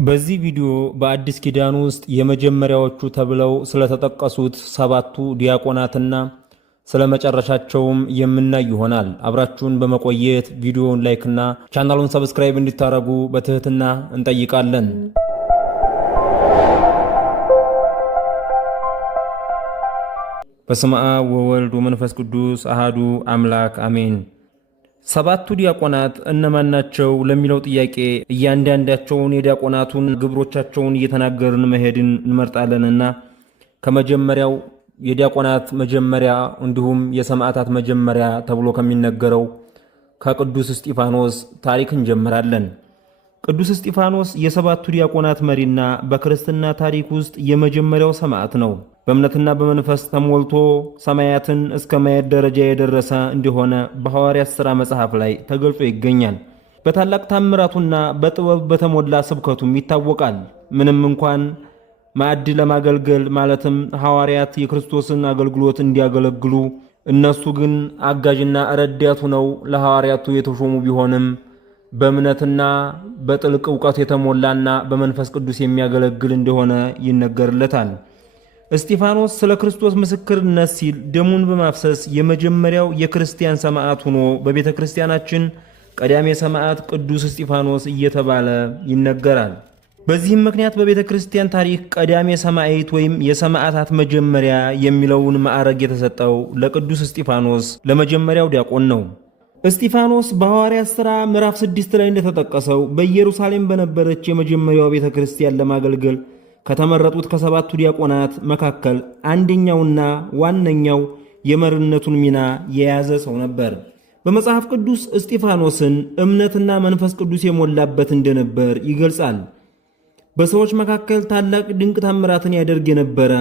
በዚህ ቪዲዮ በአዲስ ኪዳን ውስጥ የመጀመሪያዎቹ ተብለው ስለተጠቀሱት ሰባቱ ዲያቆናትና ስለመጨረሻቸውም የምናይ ይሆናል። አብራችሁን በመቆየት ቪዲዮውን ላይክና ቻናሉን ሰብስክራይብ እንድታረጉ በትህትና እንጠይቃለን። በስመ አብ ወወልድ ወመንፈስ ቅዱስ አሃዱ አምላክ አሜን። ሰባቱ ዲያቆናት እነማን ናቸው ለሚለው ጥያቄ እያንዳንዳቸውን የዲያቆናቱን ግብሮቻቸውን እየተናገርን መሄድን እንመርጣለንና ከመጀመሪያው የዲያቆናት መጀመሪያ እንዲሁም የሰማዕታት መጀመሪያ ተብሎ ከሚነገረው ከቅዱስ እስጢፋኖስ ታሪክ እንጀምራለን። ቅዱስ እስጢፋኖስ የሰባቱ ዲያቆናት መሪና በክርስትና ታሪክ ውስጥ የመጀመሪያው ሰማዕት ነው። በእምነትና በመንፈስ ተሞልቶ ሰማያትን እስከ ማየት ደረጃ የደረሰ እንደሆነ በሐዋርያት ሥራ መጽሐፍ ላይ ተገልጾ ይገኛል። በታላቅ ታምራቱና በጥበብ በተሞላ ስብከቱም ይታወቃል። ምንም እንኳን ማዕድ ለማገልገል ማለትም ሐዋርያት የክርስቶስን አገልግሎት እንዲያገለግሉ እነሱ ግን አጋዥና ረዳቱ ነው ለሐዋርያቱ የተሾሙ ቢሆንም በእምነትና በጥልቅ ዕውቀት የተሞላና በመንፈስ ቅዱስ የሚያገለግል እንደሆነ ይነገርለታል። እስጢፋኖስ ስለ ክርስቶስ ምስክርነት ሲል ደሙን በማፍሰስ የመጀመሪያው የክርስቲያን ሰማዕት ሆኖ በቤተ ክርስቲያናችን ቀዳሜ ሰማዕት ቅዱስ እስጢፋኖስ እየተባለ ይነገራል። በዚህም ምክንያት በቤተ ክርስቲያን ታሪክ ቀዳሜ ሰማዕት ወይም የሰማዕታት መጀመሪያ የሚለውን ማዕረግ የተሰጠው ለቅዱስ እስጢፋኖስ ለመጀመሪያው ዲያቆን ነው። እስጢፋኖስ በሐዋርያት ሥራ ምዕራፍ 6 ላይ እንደተጠቀሰው በኢየሩሳሌም በነበረች የመጀመሪያው ቤተ ክርስቲያን ለማገልገል ከተመረጡት ከሰባቱ ዲያቆናት መካከል አንደኛውና ዋነኛው የመሪነቱን ሚና የያዘ ሰው ነበር። በመጽሐፍ ቅዱስ እስጢፋኖስን እምነትና መንፈስ ቅዱስ የሞላበት እንደነበር ይገልጻል። በሰዎች መካከል ታላቅ ድንቅ ታምራትን ያደርግ የነበረ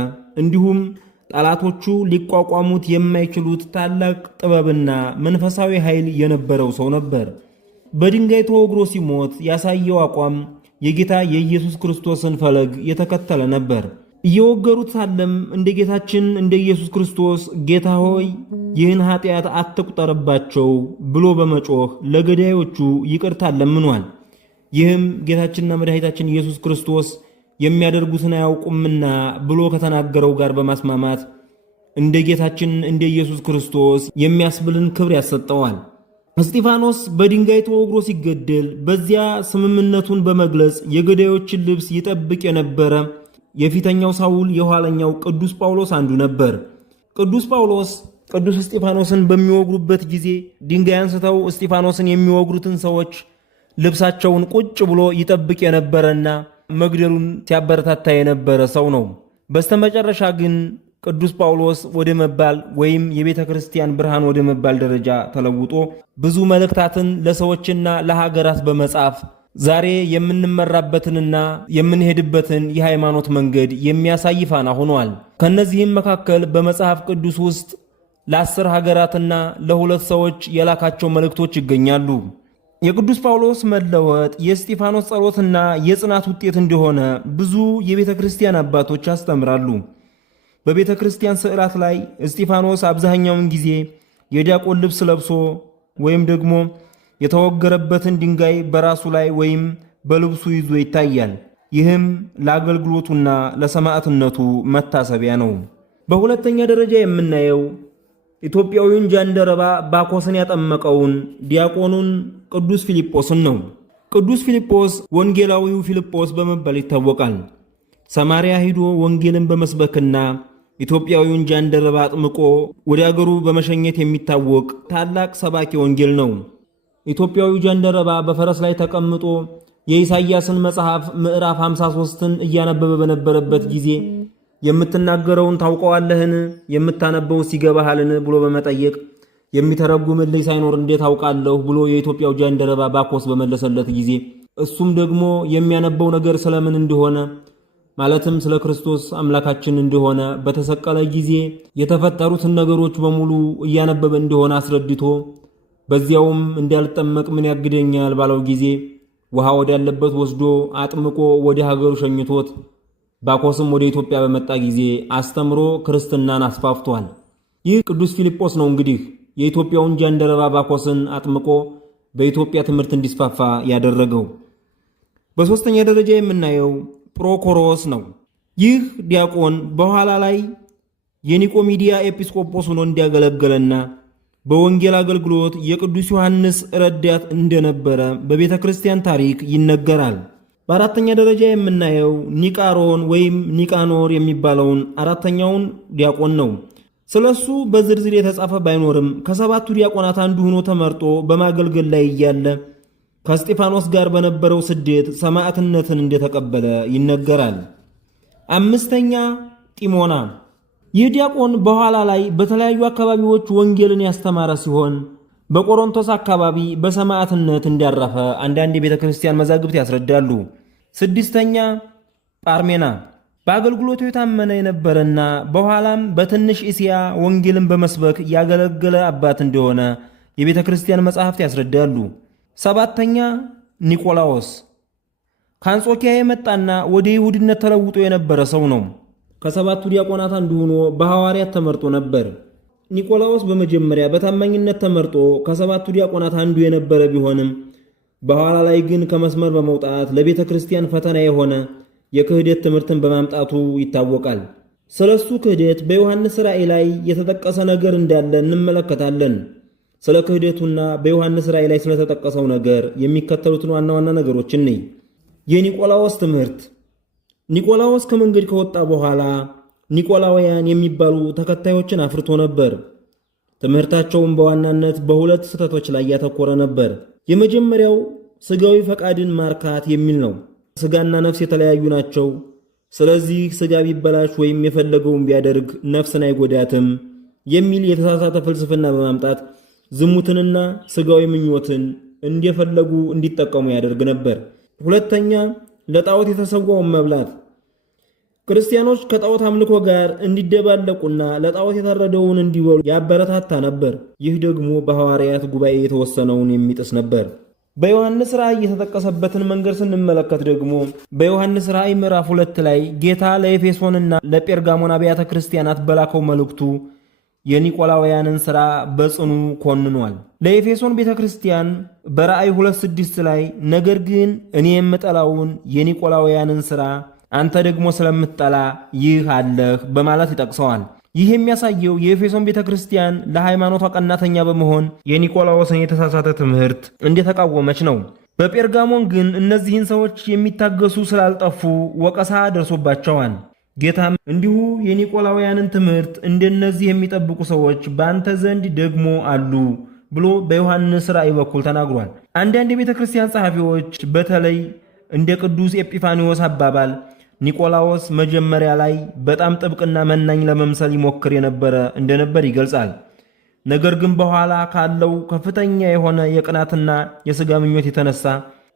እንዲሁም ጠላቶቹ ሊቋቋሙት የማይችሉት ታላቅ ጥበብና መንፈሳዊ ኃይል የነበረው ሰው ነበር። በድንጋይ ተወግሮ ሲሞት ያሳየው አቋም የጌታ የኢየሱስ ክርስቶስን ፈለግ የተከተለ ነበር። እየወገሩት ሳለም እንደ ጌታችን እንደ ኢየሱስ ክርስቶስ ጌታ ሆይ ይህን ኃጢአት አትቁጠርባቸው ብሎ በመጮህ ለገዳዮቹ ይቅርታ ለምኗል። ይህም ጌታችንና መድኃኒታችን ኢየሱስ ክርስቶስ የሚያደርጉትን አያውቁምና ብሎ ከተናገረው ጋር በማስማማት እንደ ጌታችን እንደ ኢየሱስ ክርስቶስ የሚያስብልን ክብር ያሰጠዋል። እስጢፋኖስ በድንጋይ ተወግሮ ሲገደል በዚያ ስምምነቱን በመግለጽ የገዳዮችን ልብስ ይጠብቅ የነበረ የፊተኛው ሳውል የኋለኛው ቅዱስ ጳውሎስ አንዱ ነበር። ቅዱስ ጳውሎስ ቅዱስ እስጢፋኖስን በሚወግሩበት ጊዜ ድንጋይ አንስተው እስጢፋኖስን የሚወግሩትን ሰዎች ልብሳቸውን ቁጭ ብሎ ይጠብቅ የነበረና መግደሉን ሲያበረታታ የነበረ ሰው ነው። በስተመጨረሻ ግን ቅዱስ ጳውሎስ ወደ መባል ወይም የቤተ ክርስቲያን ብርሃን ወደ መባል ደረጃ ተለውጦ ብዙ መልእክታትን ለሰዎችና ለሀገራት በመጻፍ ዛሬ የምንመራበትንና የምንሄድበትን የሃይማኖት መንገድ የሚያሳይ ፋና ሆኗል። ከነዚህም መካከል በመጽሐፍ ቅዱስ ውስጥ ለ10 ሀገራትና ለ2 ሰዎች የላካቸው መልእክቶች ይገኛሉ። የቅዱስ ጳውሎስ መለወጥ የእስጢፋኖስ ጸሎትና የጽናት ውጤት እንደሆነ ብዙ የቤተ ክርስቲያን አባቶች ያስተምራሉ። በቤተ ክርስቲያን ስዕላት ላይ እስጢፋኖስ አብዛኛውን ጊዜ የዲያቆን ልብስ ለብሶ ወይም ደግሞ የተወገረበትን ድንጋይ በራሱ ላይ ወይም በልብሱ ይዞ ይታያል። ይህም ለአገልግሎቱና ለሰማዕትነቱ መታሰቢያ ነው። በሁለተኛ ደረጃ የምናየው ኢትዮጵያዊውን ጃንደረባ ባኮስን ያጠመቀውን ዲያቆኑን ቅዱስ ፊልጶስን ነው። ቅዱስ ፊልጶስ ወንጌላዊው ፊልጶስ በመባል ይታወቃል። ሰማርያ ሂዶ ወንጌልን በመስበክና ኢትዮጵያዊውን ጃንደረባ አጥምቆ ወደ አገሩ በመሸኘት የሚታወቅ ታላቅ ሰባኪ ወንጌል ነው። ኢትዮጵያዊው ጃንደረባ በፈረስ ላይ ተቀምጦ የኢሳይያስን መጽሐፍ ምዕራፍ 53ን እያነበበ በነበረበት ጊዜ የምትናገረውን ታውቀዋለህን? የምታነበው ሲገባሃልን? ብሎ በመጠየቅ የሚተረጉምልኝ ሳይኖር እንዴት አውቃለሁ ብሎ የኢትዮጵያው ጃንደረባ ባኮስ በመለሰለት ጊዜ እሱም ደግሞ የሚያነበው ነገር ስለምን እንደሆነ ማለትም ስለ ክርስቶስ አምላካችን እንደሆነ በተሰቀለ ጊዜ የተፈጠሩትን ነገሮች በሙሉ እያነበበ እንደሆነ አስረድቶ በዚያውም እንዳልጠመቅ ምን ያግደኛል ባለው ጊዜ ውሃ ወዳለበት ወስዶ አጥምቆ ወደ ሀገሩ ሸኝቶት ባኮስም ወደ ኢትዮጵያ በመጣ ጊዜ አስተምሮ ክርስትናን አስፋፍቷል። ይህ ቅዱስ ፊልጶስ ነው እንግዲህ የኢትዮጵያውን ጃንደረባ ባኮስን አጥምቆ በኢትዮጵያ ትምህርት እንዲስፋፋ ያደረገው። በሦስተኛ ደረጃ የምናየው ጵሮኮሮስ ነው። ይህ ዲያቆን በኋላ ላይ የኒቆሚዲያ ኤጲስቆጶስ ሆኖ እንዲያገለገለና በወንጌል አገልግሎት የቅዱስ ዮሐንስ ረዳት እንደነበረ በቤተ ክርስቲያን ታሪክ ይነገራል። በአራተኛ ደረጃ የምናየው ኒቃሮን ወይም ኒቃኖር የሚባለውን አራተኛውን ዲያቆን ነው። ስለሱ በዝርዝር የተጻፈ ባይኖርም ከሰባቱ ዲያቆናት አንዱ ሆኖ ተመርጦ በማገልገል ላይ እያለ ከእስጢፋኖስ ጋር በነበረው ስደት ሰማዕትነትን እንደተቀበለ ይነገራል። አምስተኛ ጢሞና። ይህ ዲያቆን በኋላ ላይ በተለያዩ አካባቢዎች ወንጌልን ያስተማረ ሲሆን በቆሮንቶስ አካባቢ በሰማዕትነት እንዳረፈ አንዳንድ የቤተ ክርስቲያን መዛግብት ያስረዳሉ። ስድስተኛ ጳርሜና። በአገልግሎቱ የታመነ የነበረና በኋላም በትንሽ እስያ ወንጌልን በመስበክ ያገለገለ አባት እንደሆነ የቤተ ክርስቲያን መጻሕፍት ያስረዳሉ። ሰባተኛ ኒቆላዎስ። ከአንጾኪያ የመጣና ወደ ይሁድነት ተለውጦ የነበረ ሰው ነው። ከሰባቱ ዲያቆናት አንዱ ሆኖ በሐዋርያት ተመርጦ ነበር። ኒቆላዎስ በመጀመሪያ በታማኝነት ተመርጦ ከሰባቱ ዲያቆናት አንዱ የነበረ ቢሆንም በኋላ ላይ ግን ከመስመር በመውጣት ለቤተ ክርስቲያን ፈተና የሆነ የክህደት ትምህርትን በማምጣቱ ይታወቃል። ስለሱ ክህደት በዮሐንስ ራእይ ላይ የተጠቀሰ ነገር እንዳለ እንመለከታለን። ስለ ክህደቱና በዮሐንስ ራእይ ላይ ስለተጠቀሰው ነገር የሚከተሉትን ዋና ዋና ነገሮች እንይ። የኒቆላዎስ ትምህርት። ኒቆላዎስ ከመንገድ ከወጣ በኋላ ኒቆላውያን የሚባሉ ተከታዮችን አፍርቶ ነበር። ትምህርታቸውም በዋናነት በሁለት ስህተቶች ላይ ያተኮረ ነበር። የመጀመሪያው ስጋዊ ፈቃድን ማርካት የሚል ነው። ስጋና ነፍስ የተለያዩ ናቸው። ስለዚህ ስጋ ቢበላሽ ወይም የፈለገውን ቢያደርግ ነፍስን አይጎዳትም የሚል የተሳሳተ ፍልስፍና በማምጣት ዝሙትንና ስጋዊ ምኞትን እንደፈለጉ እንዲጠቀሙ ያደርግ ነበር። ሁለተኛ ለጣዖት የተሰዋውን መብላት። ክርስቲያኖች ከጣዖት አምልኮ ጋር እንዲደባለቁና ለጣዖት የታረደውን እንዲበሉ ያበረታታ ነበር። ይህ ደግሞ በሐዋርያት ጉባኤ የተወሰነውን የሚጥስ ነበር። በዮሐንስ ራእይ የተጠቀሰበትን መንገድ ስንመለከት ደግሞ በዮሐንስ ራእይ ምዕራፍ 2 ላይ ጌታ ለኤፌሶንና ለጴርጋሞን አብያተ ክርስቲያናት በላከው መልእክቱ የኒቆላውያንን ሥራ በጽኑ ኮንኗል። ለኤፌሶን ቤተ ክርስቲያን በራእይ 2:6 ላይ ነገር ግን እኔ የምጠላውን የኒቆላውያንን ሥራ አንተ ደግሞ ስለምትጠላ ይህ አለህ በማለት ይጠቅሰዋል። ይህ የሚያሳየው የኤፌሶን ቤተ ክርስቲያን ለሃይማኖቷ ቀናተኛ በመሆን የኒቆላዎስን የተሳሳተ ትምህርት እንደተቃወመች ነው። በጴርጋሞን ግን እነዚህን ሰዎች የሚታገሱ ስላልጠፉ ወቀሳ ደርሶባቸዋል። ጌታም እንዲሁ የኒቆላውያንን ትምህርት እንደነዚህ የሚጠብቁ ሰዎች በአንተ ዘንድ ደግሞ አሉ ብሎ በዮሐንስ ራእይ በኩል ተናግሯል። አንዳንድ የቤተ ክርስቲያን ጸሐፊዎች በተለይ እንደ ቅዱስ ኤጲፋኒዎስ አባባል ኒቆላዎስ መጀመሪያ ላይ በጣም ጥብቅና መናኝ ለመምሰል ይሞክር የነበረ እንደነበር ይገልጻል። ነገር ግን በኋላ ካለው ከፍተኛ የሆነ የቅናትና የሥጋ ምኞት የተነሳ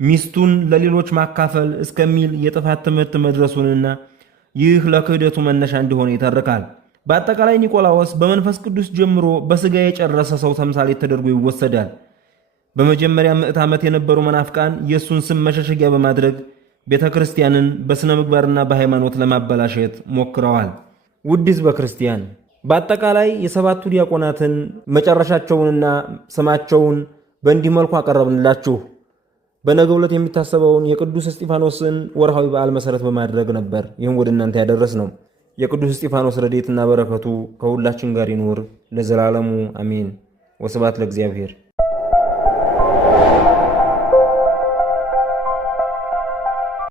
ሚስቱን ለሌሎች ማካፈል እስከሚል የጥፋት ትምህርት መድረሱንና ይህ ለክህደቱ መነሻ እንደሆነ ይተርካል። በአጠቃላይ ኒቆላዎስ በመንፈስ ቅዱስ ጀምሮ በሥጋ የጨረሰ ሰው ተምሳሌት ተደርጎ ይወሰዳል። በመጀመሪያ ምዕት ዓመት የነበሩ መናፍቃን የእሱን ስም መሸሸጊያ በማድረግ ቤተ ክርስቲያንን በሥነ ምግባርና በሃይማኖት ለማበላሸት ሞክረዋል። ውድ ሕዝበ ክርስቲያን፣ በአጠቃላይ የሰባቱ ዲያቆናትን መጨረሻቸውንና ስማቸውን በእንዲህ መልኩ አቀረብንላችሁ። በነገው ዕለት የሚታሰበውን የቅዱስ እስጢፋኖስን ወርሃዊ በዓል መሠረት በማድረግ ነበር ይህም ወደ እናንተ ያደረስ ነው። የቅዱስ እስጢፋኖስ ረድኤትና በረከቱ ከሁላችን ጋር ይኑር ለዘላለሙ አሜን። ወስብሐት ለእግዚአብሔር።